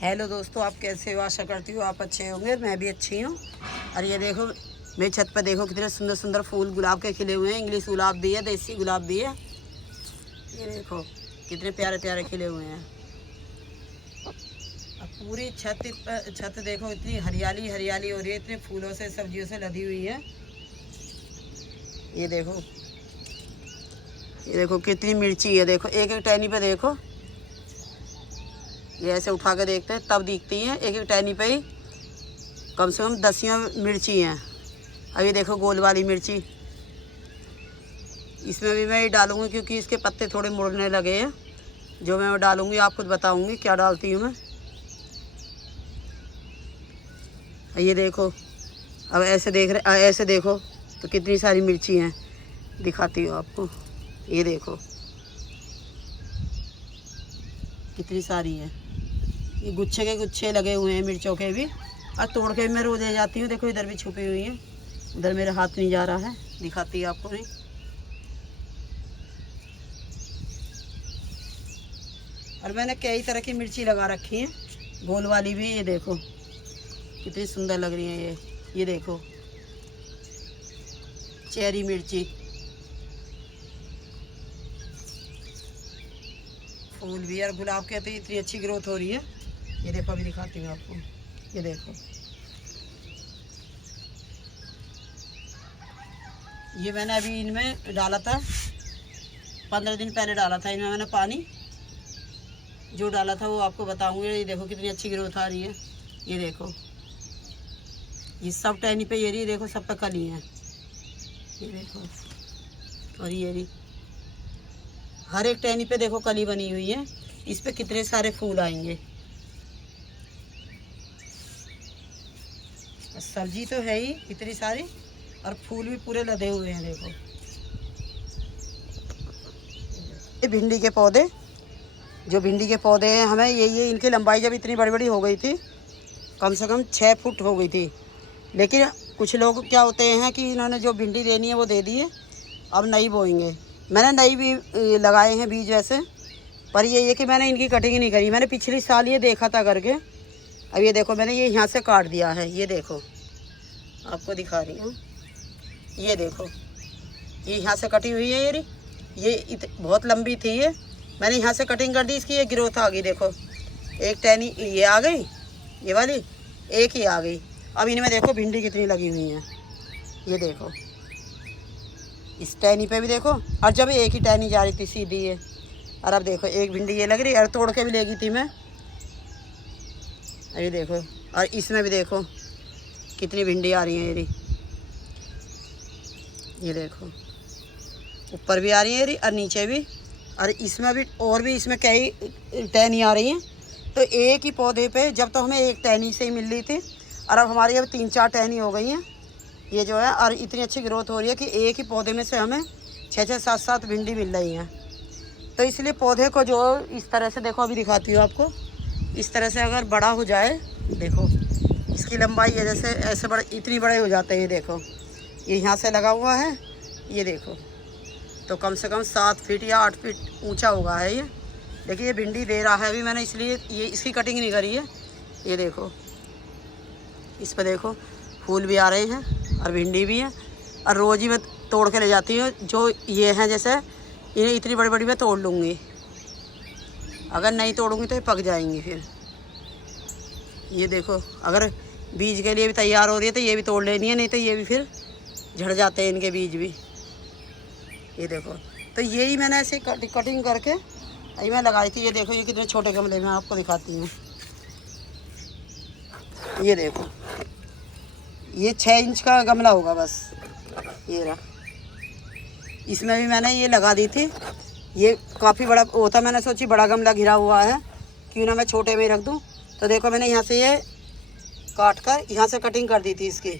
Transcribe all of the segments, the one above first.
Hello दोस्तों, आप कैसे हो? आशा करती हूँ आप अच्छे होंगे। मैं भी अच्छी हूँ। और ये देखो मेरी छत पर देखो कितने सुंदर सुंदर फूल गुलाब के खिले हुए हैं। इंग्लिश गुलाब भी है, देसी गुलाब भी है। ये देखो कितने प्यारे प्यारे खिले हुए हैं। अब पूरी छत देखो इतनी हरियाली हरियाली हो रही है, इतने फूलों से सब्जियों से लदी हुई है। ये देखो कितनी मिर्ची है। देखो एक एक टहनी पे देखो, ये ऐसे उठा के देखते हैं तब दिखती हैं। एक एक टहनी पे ही कम से कम 10 मिर्ची हैं। अभी देखो गोल वाली मिर्ची, इसमें भी मैं ये डालूँगी क्योंकि इसके पत्ते थोड़े मुड़ने लगे हैं। जो मैं डालूँगी आप खुद बताऊँगी क्या डालती हूँ मैं। ये देखो अब ऐसे देखो तो कितनी सारी मिर्ची हैं, दिखाती हूँ आपको। ये देखो कितनी सारी है। ये गुच्छे के गुच्छे लगे हुए हैं मिर्चों के भी, और तोड़ के भी मैं रोज ले जाती हूँ। देखो इधर भी छुपी हुई है, उधर मेरा हाथ नहीं जा रहा है, दिखाती है आपको नहीं। और मैंने कई तरह की मिर्ची लगा रखी है, गोल वाली भी। ये देखो कितनी सुंदर लग रही है ये देखो चेरी मिर्ची। फूल भी और गुलाब के तो इतनी अच्छी ग्रोथ हो रही है। ये देखो अभी दिखाती हूँ आपको। ये देखो ये मैंने अभी इनमें डाला था, 15 दिन पहले डाला था इनमें मैंने पानी। जो डाला था वो आपको बताऊंगी। ये देखो कितनी अच्छी ग्रोथ आ रही है। ये देखो ये सब टहनी पे ये रही, देखो सब पे कली है। ये देखो और ये रही, हर एक टहनी पे देखो कली बनी हुई है। इस पे कितने सारे फूल आएंगे। सब्जी तो है ही इतनी सारी, और फूल भी पूरे लदे हुए हैं। देखो ये भिंडी के पौधे, जो भिंडी के पौधे हैं, हमें ये इनकी लंबाई जब इतनी बड़ी बड़ी हो गई थी, कम से कम 6 फुट हो गई थी। लेकिन कुछ लोग क्या होते हैं कि इन्होंने जो भिंडी देनी है वो दे दी है, अब नई बोएंगे। मैंने नई भी लगाए हैं बीज वैसे, पर ये कि मैंने इनकी कटिंग नहीं करी। मैंने पिछले साल ये देखा था करके। अब ये देखो मैंने ये यहाँ से काट दिया है। ये देखो आपको दिखा रही हूँ। ये देखो ये यहाँ से कटी हुई है। ये बहुत लंबी थी ये, मैंने यहाँ से कटिंग कर दी, इसकी ये ग्रोथ आ गई। देखो एक टहनी ये आ गई, ये वाली एक ही आ गई। अब इनमें देखो भिंडी कितनी लगी हुई है। ये देखो इस टहनी पे भी देखो, और जब एक ही टहनी जा रही थी सीधी ये, और अब देखो एक भिंडी ये लग रही है, और तोड़ के भी ले गई थी मैं। ये देखो, और इसमें भी देखो कितनी भिंडी आ रही है। ये देखो ऊपर भी आ रही है और नीचे भी, और इसमें भी, और भी इसमें कई टहनी आ रही हैं। तो एक ही पौधे पे जब तो हमें एक टहनी से ही मिल रही थी, और अब हमारी अब 3-4 टहनी हो गई हैं ये जो है। और इतनी अच्छी ग्रोथ हो रही है कि एक ही पौधे में से हमें 6-6, 7-7 भिंडी मिल रही हैं। तो इसलिए पौधे को जो इस तरह से देखो, अभी दिखाती हूँ आपको। इस तरह से अगर बड़ा हो जाए, देखो इसकी लंबाई है जैसे ऐसे बड़े, इतनी बड़े हो जाते हैं। ये देखो ये यहाँ से लगा हुआ है, ये देखो तो कम से कम 7 फीट या 8 फीट ऊंचा होगा है ये। लेकिन ये भिंडी दे रहा है अभी, मैंने इसलिए ये इसकी कटिंग नहीं करी है। ये देखो इस पर देखो फूल भी आ रहे हैं और भिंडी भी है, और रोज़ ही मैं तोड़ के ले जाती हूँ। जो ये हैं जैसे इन्हें इतनी बड़ी बड़ी मैं तोड़ लूँगी, अगर नहीं तोड़ूँगी तो ये पक जाएंगी फिर। ये देखो अगर बीज के लिए भी तैयार हो रही है तो ये भी तोड़ लेनी है, नहीं तो ये भी फिर झड़ जाते हैं इनके बीज भी। ये देखो तो यही मैंने ऐसे कटिंग करके अभी मैं लगाई थी। ये देखो ये कितने छोटे गमले में आपको दिखाती हूँ। ये देखो ये 6 इंच का गमला होगा बस, ये रहा। इसमें भी मैंने ये लगा दी थी। ये काफ़ी बड़ा होता, मैंने सोची बड़ा गमला घिरा हुआ है, क्यों ना मैं छोटे में ही रख दूँ। तो देखो मैंने यहाँ से ये काट कर यहाँ से कटिंग कर दी थी इसकी,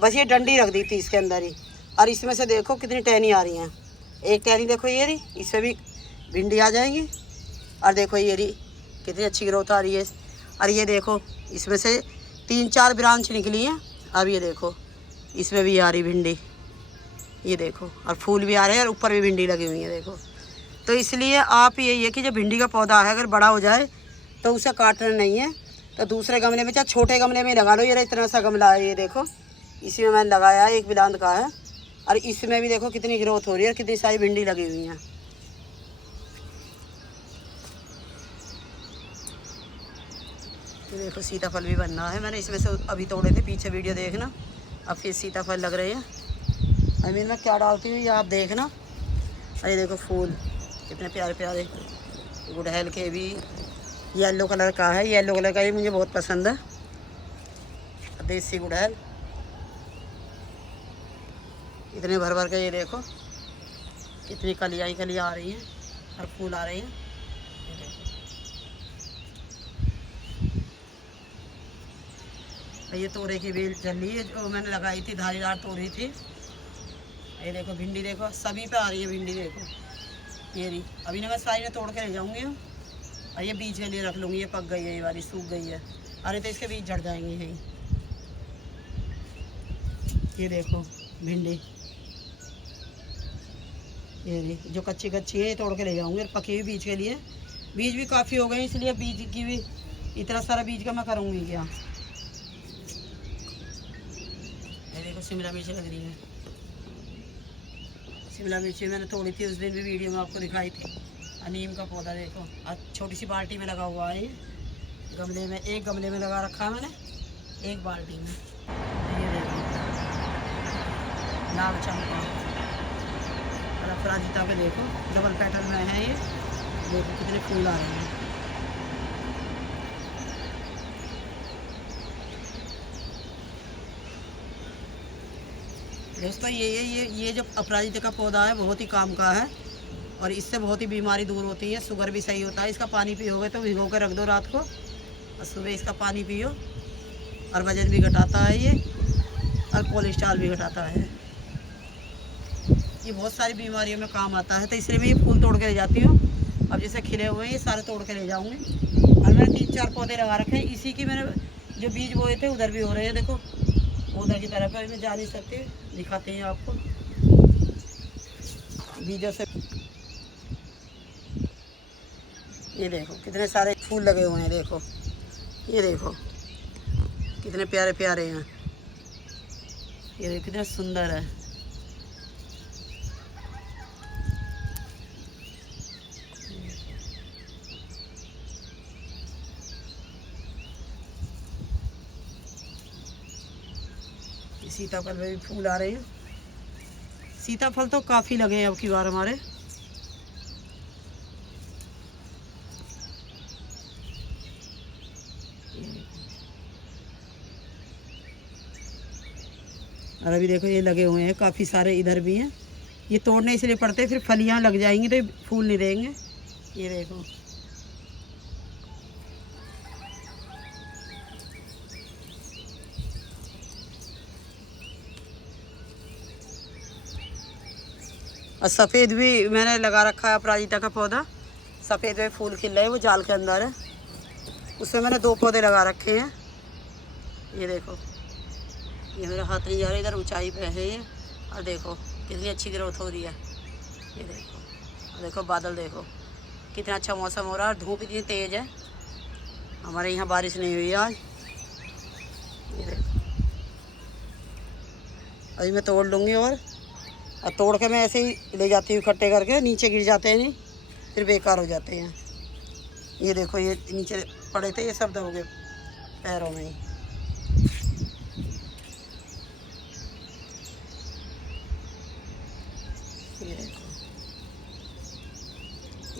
बस ये डंडी रख दी थी इसके अंदर ही। और इसमें से देखो कितनी टहनी आ रही हैं। एक टहनी देखो ये रही, इससे भी भिंडी आ जाएंगी। और देखो ये रही कितनी अच्छी ग्रोथ आ रही है। और ये देखो इसमें से 3-4 ब्रांच निकली हैं। अब ये देखो इसमें भी आ रही भिंडी, ये देखो, और फूल भी आ रहे हैं, और ऊपर भी भिंडी लगी हुई है देखो। तो इसलिए आप ये कि जो भिंडी का पौधा है अगर बड़ा हो जाए तो उसे काटना नहीं है, तो दूसरे गमले में, चाहे छोटे गमले में लगा लो। ये इतना सा गमला है, ये देखो इसी में मैंने लगाया है, एक बिलांद का है। और इसमें भी देखो कितनी ग्रोथ हो रही है, कितनी सारी भिंडी लगी हुई हैं। ये देखो सीताफल भी बन रहा है, मैंने इसमें से अभी तोड़े थे, पीछे वीडियो देखना। अब फिर सीताफल लग रहे हैं। अमीन मैं क्या डालती हूँ ये आप देखना। अरे देखो फूल कितने प्यारे प्यारे, गुड़हल के भी येलो कलर का है, येलो कलर का ही मुझे बहुत पसंद है, देसी गुड़हल। इतने भर भर के, ये देखो कितनी कलियाँ ही कलियाँ आ रही हैं और फूल आ रहे हैं। ये तोरे की बेल चल रही है जो मैंने लगाई थी, धारीदार तोरी थी। ये देखो भिंडी देखो सभी पे आ रही है भिंडी, देखो ये रही। अभी ना मैं सारी में तोड़ के ले जाऊंगी और ये बीज के लिए रख लूँगी। ये पक गई है, ये वाली सूख गई है। अरे तो इसके बीज झड़ जाएंगे यही। ये देखो भिंडी, ये रही जो कच्ची कच्ची है, ये तोड़ के ले जाऊंगी। और पकी हुई बीज के लिए, बीज भी काफ़ी हो गए इसलिए बीज की भी इतना सारा बीज का मैं करूँगी क्या। देखो शिमला मिर्च लग रही है, शिमला मिर्ची मैंने तोड़ी थी उस दिन भी, वीडियो में आपको दिखाई थी। नीम का पौधा देखो छोटी सी बाल्टी में लगा हुआ है, गमले में, एक गमले में लगा रखा है मैंने, एक बाल्टी में। ये देखो लाल चंपा और अपराजिता पे देखो डबल पैटर्न में है ये, देखो कितने फूल आ रहे हैं। दोस्तों ये जो अपराजिता का पौधा है बहुत ही काम का है और इससे बहुत ही बीमारी दूर होती है, शुगर भी सही होता है। इसका पानी पियोगे तो भिगो कर रख दो रात को और सुबह इसका पानी पियो, और वजन भी घटाता है ये, और कोलेस्ट्रॉल भी घटाता है। ये बहुत सारी बीमारियों में काम आता है, तो इसलिए मैं ये फूल तोड़ के ले जाती हूँ। अब जैसे खिले हुए हैं ये सारे तोड़ के ले जाऊँगी। और मैंने 3-4 पौधे लगा रखे हैं, इसी की मैंने जो बीज बोए थे उधर भी हो रहे हैं। देखो उधर की तरफ है, मैं जा नहीं सकती, दिखाते हैं आपको बीजों से। ये देखो कितने सारे फूल लगे हुए हैं, देखो ये देखो कितने प्यारे प्यारे हैं, ये देखो कितने सुंदर है। सीताफल में भी फूल आ रहे हैं, सीताफल तो काफ़ी लगे हैं अब की बार हमारे। और अभी देखो ये लगे हुए हैं काफ़ी सारे, इधर भी हैं। ये तोड़ने इसलिए पड़ते हैं, फिर फलियां लग जाएंगी तो फूल नहीं देंगे। ये देखो और सफ़ेद भी मैंने लगा रखा है अपराजिता का पौधा, सफ़ेद में फूल खिल रहे हैं, वो जाल के अंदर है। उसमें मैंने 2 पौधे लगा रखे हैं। ये देखो ये मेरा हाथ नहीं जा रहा, इधर ऊंचाई पे है ये। और देखो कितनी अच्छी ग्रोथ हो रही है। ये देखो, देखो बादल देखो कितना अच्छा मौसम हो रहा है। धूप इतनी तेज़ है, हमारे यहाँ बारिश नहीं हुई आज। ये देखो अभी मैं तोड़ लूँगी और तोड़ के मैं ऐसे ही ले जाती हूँ इकट्ठे करके, नीचे गिर जाते हैं नहीं फिर बेकार हो जाते हैं। ये देखो ये नीचे पड़े थे, ये सब हो गए पैरों में ही। ये देखो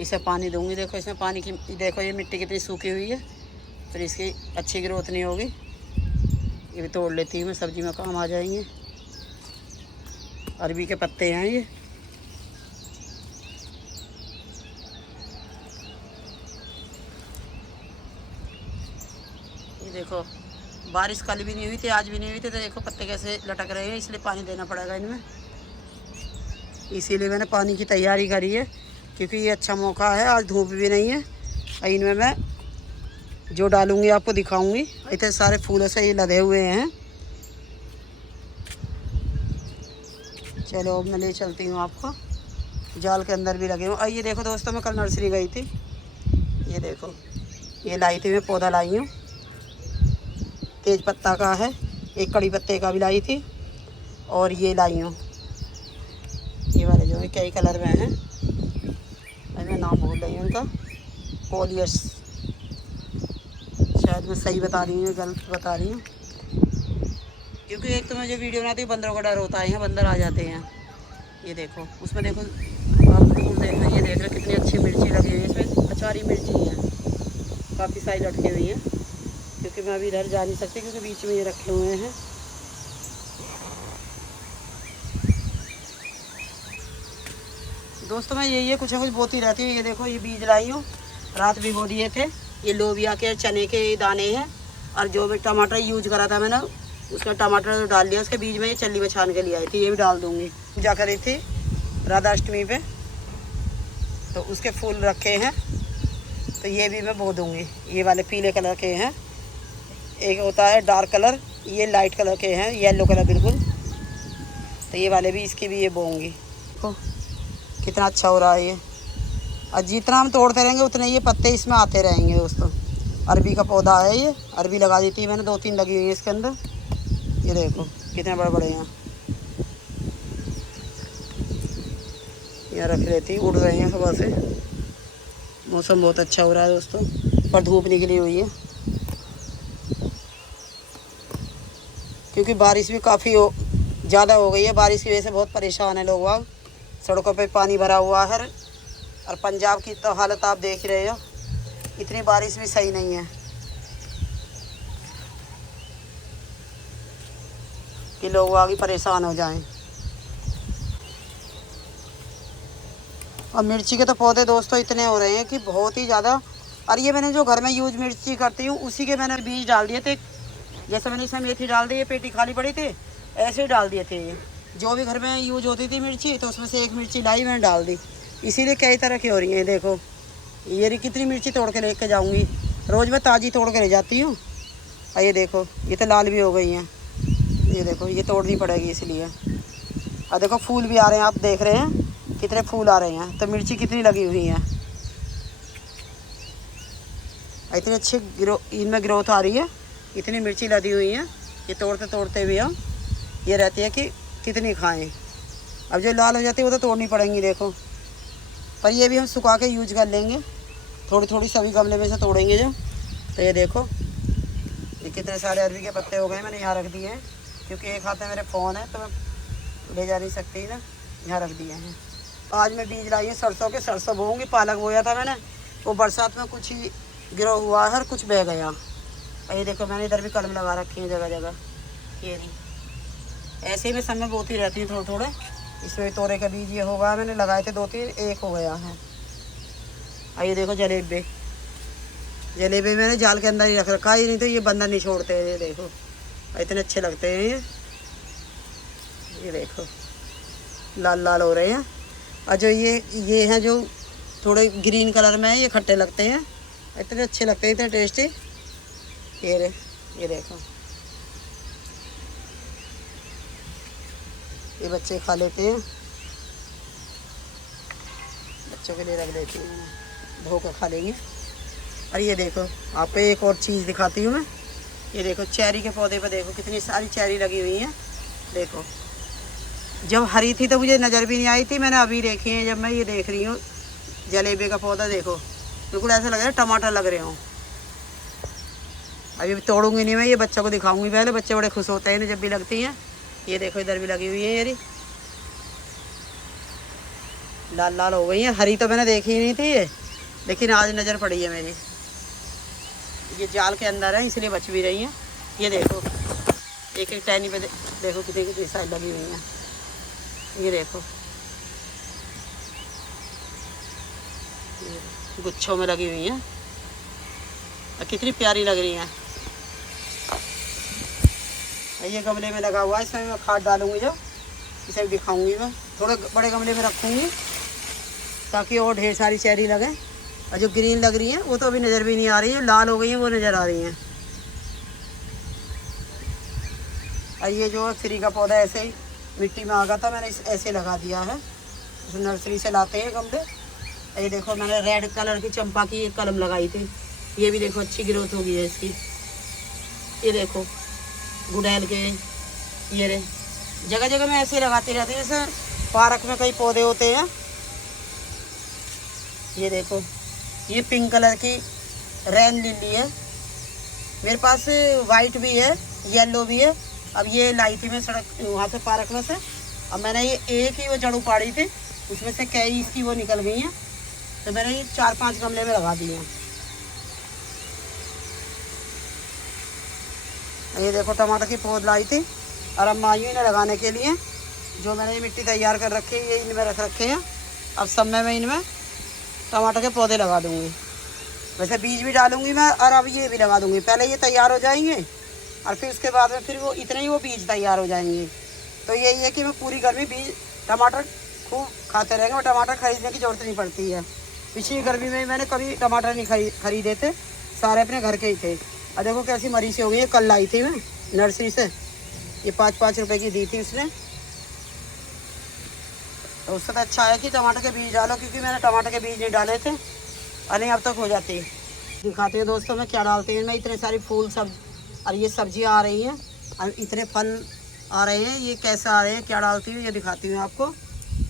इसे पानी दूंगी, देखो इसमें पानी की, देखो ये मिट्टी कितनी सूखी हुई है, फिर इसकी अच्छी ग्रोथ नहीं होगी। ये भी तोड़ लेती हूँ मैं, सब्जी में काम आ जाएंगे। अरबी के पत्ते हैं ये। देखो बारिश कल भी नहीं हुई थी, आज भी नहीं हुई थी, तो देखो पत्ते कैसे लटक रहे हैं, इसलिए पानी देना पड़ेगा इनमें। इसीलिए मैंने पानी की तैयारी करी है, क्योंकि ये अच्छा मौका है, आज धूप भी नहीं है। इनमें मैं जो डालूँगी आपको दिखाऊँगी। इतने सारे फूलों से ये लदे हुए हैं। चलो अब मैं ले चलती हूँ आपको, जाल के अंदर भी लगे हुए। और ये देखो दोस्तों, मैं कल नर्सरी गई थी, ये देखो ये लाई थी मैं, पौधा लाई हूँ। तेज पत्ता का है, एक कड़ी पत्ते का भी लाई थी, और ये लाई हूँ ये वाले जो है कई कलर में हैं, मैं नाम भूल रही हूँ उनका, कोलियस, शायद मैं सही बता रही हूँ गलत बता रही हूँ, क्योंकि एक तो मुझे वीडियो बनाती हूँ बंदरों का डर होता है, बंदर आ जाते हैं। ये देखो उसमें देखो आप फूल देख रहे हैं, ये देख रहे कितनी अच्छी मिर्ची लगी हुई है, इसमें अचारी मिर्ची है, काफ़ी सारी लटकी हुई हैं, क्योंकि मैं अभी इधर जा नहीं सकती क्योंकि बीच में ये रखे हुए हैं। दोस्तों मैं ये कुछ ना कुछ बोती रहती हूँ। ये देखो ये बीज लाई हूँ, रात भिगो दिए थे, ये लोबिया के चने के दाने हैं, और जो भी टमाटर यूज करा था मैंने उसका टमाटर डाल दिया, उसके बीज में ये चल्ली में छान के लिए आई थी, ये भी डाल दूँगी। पूजा करी थी राधा अष्टमी पे, तो उसके फूल रखे हैं, तो ये भी मैं बो दूँगी। ये वाले पीले कलर के हैं, एक होता है डार्क कलर, ये लाइट कलर के हैं, येलो कलर बिल्कुल, तो ये वाले भी इसकी भी ये बोऊँगी। देखो कितना अच्छा हो रहा है ये, और जितना हम तोड़ते रहेंगे उतने ये पत्ते इसमें आते रहेंगे। दोस्तों अरबी का पौधा है, ये अरबी लगा दी थी मैंने, 2-3 लगी हुई है इसके अंदर। ये देखो कितने बड़े बड़े हैं, यहाँ रख लेती, उड़ रहे हैं हवा से। मौसम बहुत अच्छा हो रहा है दोस्तों, पर धूप निकली हुई है, क्योंकि बारिश भी काफ़ी ज़्यादा हो गई है। बारिश की वजह से बहुत परेशान है लोग वहाँ, सड़कों पे पानी भरा हुआ है, और पंजाब की तो हालत आप देख रहे हो, इतनी बारिश भी सही नहीं है कि लोग आगे परेशान हो जाएं। और मिर्ची के तो पौधे दोस्तों इतने हो रहे हैं कि बहुत ही ज़्यादा, और ये मैंने जो घर में यूज मिर्ची करती हूँ उसी के मैंने बीज डाल दिए थे। जैसे मैंने इसमें मेथी डाल दी, ये पेटी खाली पड़ी थी, ऐसे ही डाल दिए थे। ये जो भी घर में यूज होती थी मिर्ची, तो उसमें से एक मिर्ची लाई मैंने डाल दी, इसीलिए कई तरह की हो रही हैं। देखो ये कितनी मिर्ची तोड़ के लेके जाऊँगी, रोज़ मैं ताज़ी तोड़ के ले जाती हूँ। और ये देखो ये तो लाल भी हो गई हैं, ये देखो ये तोड़नी पड़ेगी इसलिए। और देखो फूल भी आ रहे हैं, आप देख रहे हैं कितने फूल आ रहे हैं, तो मिर्ची कितनी लगी हुई है, इतनी अच्छी इनमें ग्रोथ आ रही है, इतनी मिर्ची लगी हुई है। ये तोड़ते तोड़ते भी हम ये रहती है कि कितनी खाएं। अब जो लाल हो जाती है वो तो तोड़नी पड़ेंगी देखो, पर ये भी हम सुखा के यूज कर लेंगे, थोड़ी थोड़ी सभी गमले में से तोड़ेंगे जो। तो ये देखो ये कितने सारे अरबी के पत्ते हो गए, मैंने यहाँ रख दिए हैं, क्योंकि एक हाथ में मेरे फ़ोन है तो मैं ले जा नहीं सकती ना, यहाँ रख दिए हैं। आज मैं बीज लाई हूँ सरसों के, सरसों बोऊँगी। पालक बोया था मैंने, वो बरसात में कुछ ही गिरा हुआ है और कुछ बह गया। और ये देखो मैंने इधर भी कलम लगा रखी है जगह जगह, ये नहीं, ऐसे ही मैं सब में बोती रहती हूँ थोड़े थोड़े। इसमें तोरे का बीज ये होगा, मैंने लगाए थे 2-3, एक हो गया है। और ये देखो जलेबे, जलेबे मैंने जाल के अंदर ही रख रखा है, नहीं तो ये बंदर नहीं छोड़ते हैं। ये देखो इतने अच्छे लगते हैं ये देखो लाल लाल हो रहे हैं। और जो ये हैं जो थोड़े ग्रीन कलर में है, ये खट्टे लगते हैं, इतने अच्छे लगते हैं, इतने टेस्टी। ये देखो ये बच्चे खा लेते हैं, बच्चों के लिए रख देती हूँ, धो कर खा लेंगे। और ये देखो आपको एक और चीज़ दिखाती हूँ मैं, ये देखो चेरी के पौधे पे देखो कितनी सारी चेरी लगी हुई हैं। देखो जब हरी थी तो मुझे नज़र भी नहीं आई थी, मैंने अभी देखी है, जब मैं ये देख रही हूँ जलेबे का पौधा, देखो बिल्कुल ऐसा लग रहा है टमाटर लग रहे हों। अभी तोड़ूंगी नहीं मैं, ये बच्चों को दिखाऊंगी पहले, बच्चे बड़े खुश होते हैं जब भी लगती हैं। ये देखो इधर भी लगी हुई है, ये लाल लाल हो गई है। हरी तो मैंने देखी ही नहीं थी ये, लेकिन आज नज़र पड़ी है मेरी। ये जाल के अंदर है इसलिए बच भी रही हैं। ये देखो एक एक टहनी पे देखो कितनी कितनी साइड लगी हुई हैं। ये देखो गुच्छों में लगी हुई हैं और कितनी प्यारी लग रही हैं। ये गमले में लगा हुआ है, इसमें मैं खाद डालूंगी, जब इसे दिखाऊंगी मैं। थोड़े बड़े गमले में रखूंगी ताकि और ढेर सारी चेरी लगे। और जो ग्रीन लग रही हैं वो तो अभी नज़र भी नहीं आ रही है, लाल हो गई हैं वो नज़र आ रही हैं। और ये जो फ्री का पौधा ऐसे ही मिट्टी में आ गया था, मैंने ऐसे लगा दिया है, नर्सरी से लाते हैं गमले। ये देखो मैंने रेड कलर की चंपा की एक कलम लगाई थी, ये भी देखो अच्छी ग्रोथ हो गई है इसकी। ये देखो गुड़ैल के, ये रे जगह जगह मैं ऐसे लगाती रहती हूँ। जैसे पार्क में कई पौधे होते हैं। ये देखो ये पिंक कलर की रेन लिली है मेरे पास, वाइट भी है, येलो भी है। अब ये लाई थी मैं सड़क वहाँ से पार्क में से। अब मैंने ये एक ही वो जड़ उपाड़ी थी, उसमें से कई इसकी वो निकल गई हैं, तो मैंने ये 4-5 गमले में लगा दिए हैं। ये देखो टमाटर की पौध लाई थी और अब मायूं इन्हें लगाने के लिए जो मैंने ये मिट्टी तैयार कर रखी है, ये इनमें रख रखे हैं। अब सब में इनमें टमाटर के पौधे लगा दूँगी। वैसे बीज भी डालूंगी मैं, और अब ये भी लगा दूँगी। पहले ये तैयार हो जाएंगे और फिर उसके बाद में फिर वो इतने ही वो बीज तैयार हो जाएंगे। तो यही है कि मैं पूरी गर्मी बीज टमाटर खूब खाते रहेंगे और टमाटर खरीदने की ज़रूरत नहीं पड़ती है। पिछली गर्मी में मैंने कभी टमाटर नहीं खरीदे थे, सारे अपने घर के ही थे। और देखो कैसी मरी सी हो गई है। कल लाई थी मैं नर्सरी से, ये 5-5 रुपए की दी थी उसने। तो उससे तो अच्छा है कि टमाटर के बीज डालो, क्योंकि मैंने टमाटर के बीज नहीं डाले थे और नहीं अब तक हो जाती है। दिखाते हैं दोस्तों मैं क्या डालती हूँ। मैं इतने सारी फूल सब और ये सब्जियाँ आ रही हैं और इतने फल आ रहे हैं, ये कैसे आ रहे हैं, क्या डालती हूँ ये दिखाती हूँ आपको।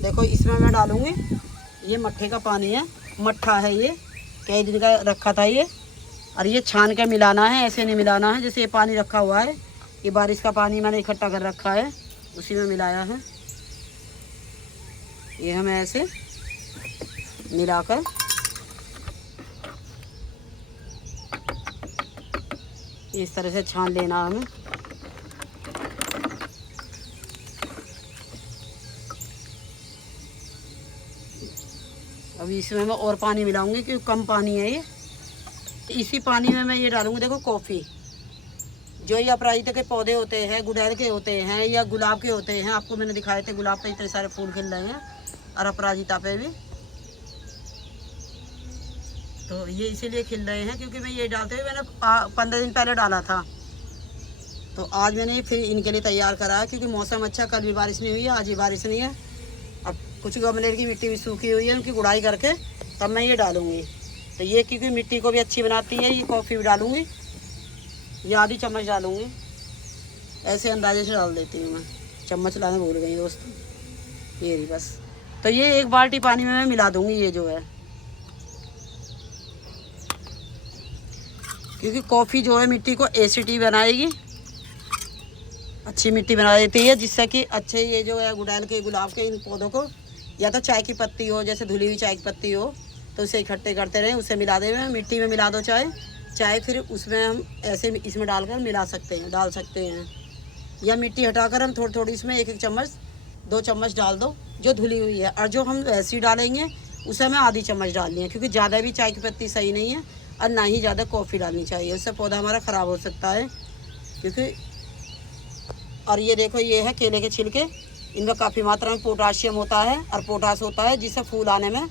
देखो इसमें मैं डालूँगी, ये मट्ठे का पानी है, मट्ठा है ये, कई दिन का रखा था ये, और ये छान के मिलाना है, ऐसे नहीं मिलाना है जैसे ये पानी रखा हुआ है। ये बारिश का पानी मैंने इकट्ठा कर रखा है, उसी में मिलाया है। ये हमें ऐसे मिलाकर इस तरह से छान लेना हमें। अभी इसमें मैं और पानी मिलाऊंगी क्योंकि कम पानी है ये। इसी पानी में मैं ये डालूंगी, देखो कॉफ़ी। जो ये अपराजिता के पौधे होते हैं, गुड़हल के होते हैं या गुलाब के होते हैं, आपको मैंने दिखाए थे गुलाब पे इतने सारे फूल खिल रहे हैं और अपराजिता पे भी। तो ये इसीलिए खिल रहे हैं क्योंकि मैं ये डालते हुए मैंने 15 दिन पहले डाला था। तो आज मैंने फिर इनके लिए तैयार करा है क्योंकि मौसम अच्छा, कल भी बारिश नहीं हुई है, आज ही बारिश नहीं है। अब कुछ गमले की मिट्टी भी सूखी हुई है, उनकी गुड़ाई करके तब मैं ये डालूँगी। तो ये क्योंकि मिट्टी को भी अच्छी बनाती है, ये कॉफ़ी भी डालूँगी, ये आधी चम्मच डालूँगी। ऐसे अंदाजे से डाल देती हूँ मैं, चम्मच लाना भूल गई दोस्तों। ये रही बस। तो ये 1 बाल्टी पानी में मैं मिला दूँगी ये जो है, क्योंकि कॉफ़ी जो है मिट्टी को एसिडिटी बनाएगी, अच्छी मिट्टी बना देती है, जिससे कि अच्छे ये जो है गुड़हल के, गुलाब के इन पौधों को, या तो चाय की पत्ती हो, जैसे धुली हुई चाय की पत्ती हो, तो उसे इकट्ठे करते रहें, उसे मिला दें, मिट्टी में मिला दो चाय फिर उसमें हम ऐसे इसमें डालकर मिला सकते हैं, डाल सकते हैं। या मिट्टी हटाकर हम थोड़ी थोड़ी इसमें 1-1 चम्मच 2 चम्मच डाल दो जो धुली हुई है, और जो हम ऐसी डालेंगे उसे हमें आधी चम्मच डालनी है, क्योंकि ज़्यादा भी चाय की पत्ती सही नहीं है और ना ही ज़्यादा कॉफ़ी डालनी चाहिए, उससे पौधा हमारा ख़राब हो सकता है। क्योंकि और ये देखो ये है केले के छिलके, इनमें काफ़ी मात्रा में पोटाशियम होता है और पोटास होता है, जिससे फूल आने में,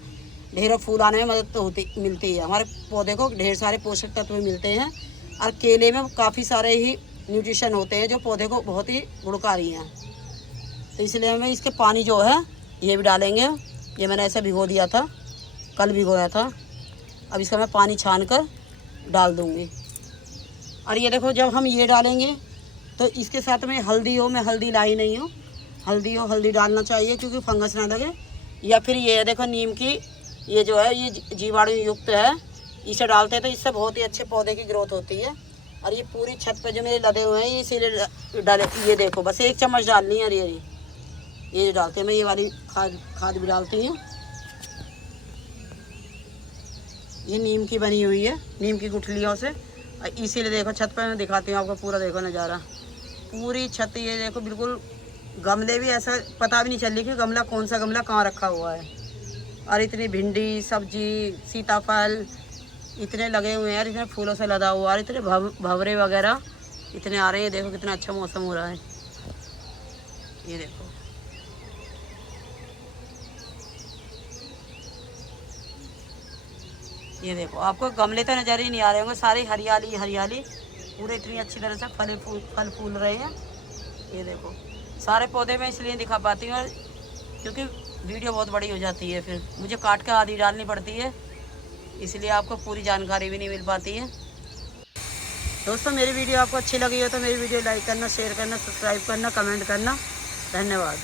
ढेरों फूल आने में मदद मिलती है। हमारे पौधे को ढेर सारे पोषक तत्व मिलते हैं और केले में काफ़ी सारे ही न्यूट्रिशन होते हैं जो पौधे को बहुत ही गुणकारी हैं। तो इसलिए हमें इसके पानी जो है ये भी डालेंगे। ये मैंने ऐसे भिगो दिया था, कल भिगोया था। अब इसका मैं पानी छान कर डाल दूँगी। और ये देखो जब हम ये डालेंगे तो इसके साथ में हल्दी हो, मैं हल्दी लाई नहीं हूँ, हल्दी हो, हल्दी डालना चाहिए क्योंकि फंगस ना लगे। या फिर ये देखो नीम की, ये जो है ये जीवाणु युक्त है, इसे डालते हैं तो इससे बहुत ही अच्छे पौधे की ग्रोथ होती है। और ये पूरी छत पे जो मेरे लदे हुए हैं, ये इसीलिए डाले। ये देखो बस 1 चम्मच डालनी है। ये डालते हैं, मैं ये वाली खाद भी डालती हूँ। ये नीम की बनी हुई है, नीम की गुठलियों से। इसीलिए देखो छत पर मैं दिखाती हूँ आपको पूरा, देखो नज़ारा, पूरी छत। ये देखो बिल्कुल, गमले भी ऐसा पता भी नहीं चल रही कि गमला कौन सा गमला कहाँ रखा हुआ है। और इतनी भिंडी, सब्जी, सीताफल इतने लगे हुए हैं यार, इतने फूलों से लदा हुआ, और इतने भंवरे वगैरह इतने आ रहे हैं। देखो कितना अच्छा मौसम हो रहा है। ये देखो ये देखो, आपको गमले तो नज़र ही नहीं आ रहे होंगे, सारी हरियाली हरियाली, पूरे इतनी अच्छी तरह से फल फूल रहे हैं। ये देखो सारे पौधे मैं इसलिए दिखा पाती हूँ क्योंकि वीडियो बहुत बड़ी हो जाती है, फिर मुझे काट के आधी डालनी पड़ती है, इसलिए आपको पूरी जानकारी भी नहीं मिल पाती है। दोस्तों मेरी वीडियो आपको अच्छी लगी हो तो मेरी वीडियो लाइक करना, शेयर करना, सब्सक्राइब करना, कमेंट करना। धन्यवाद।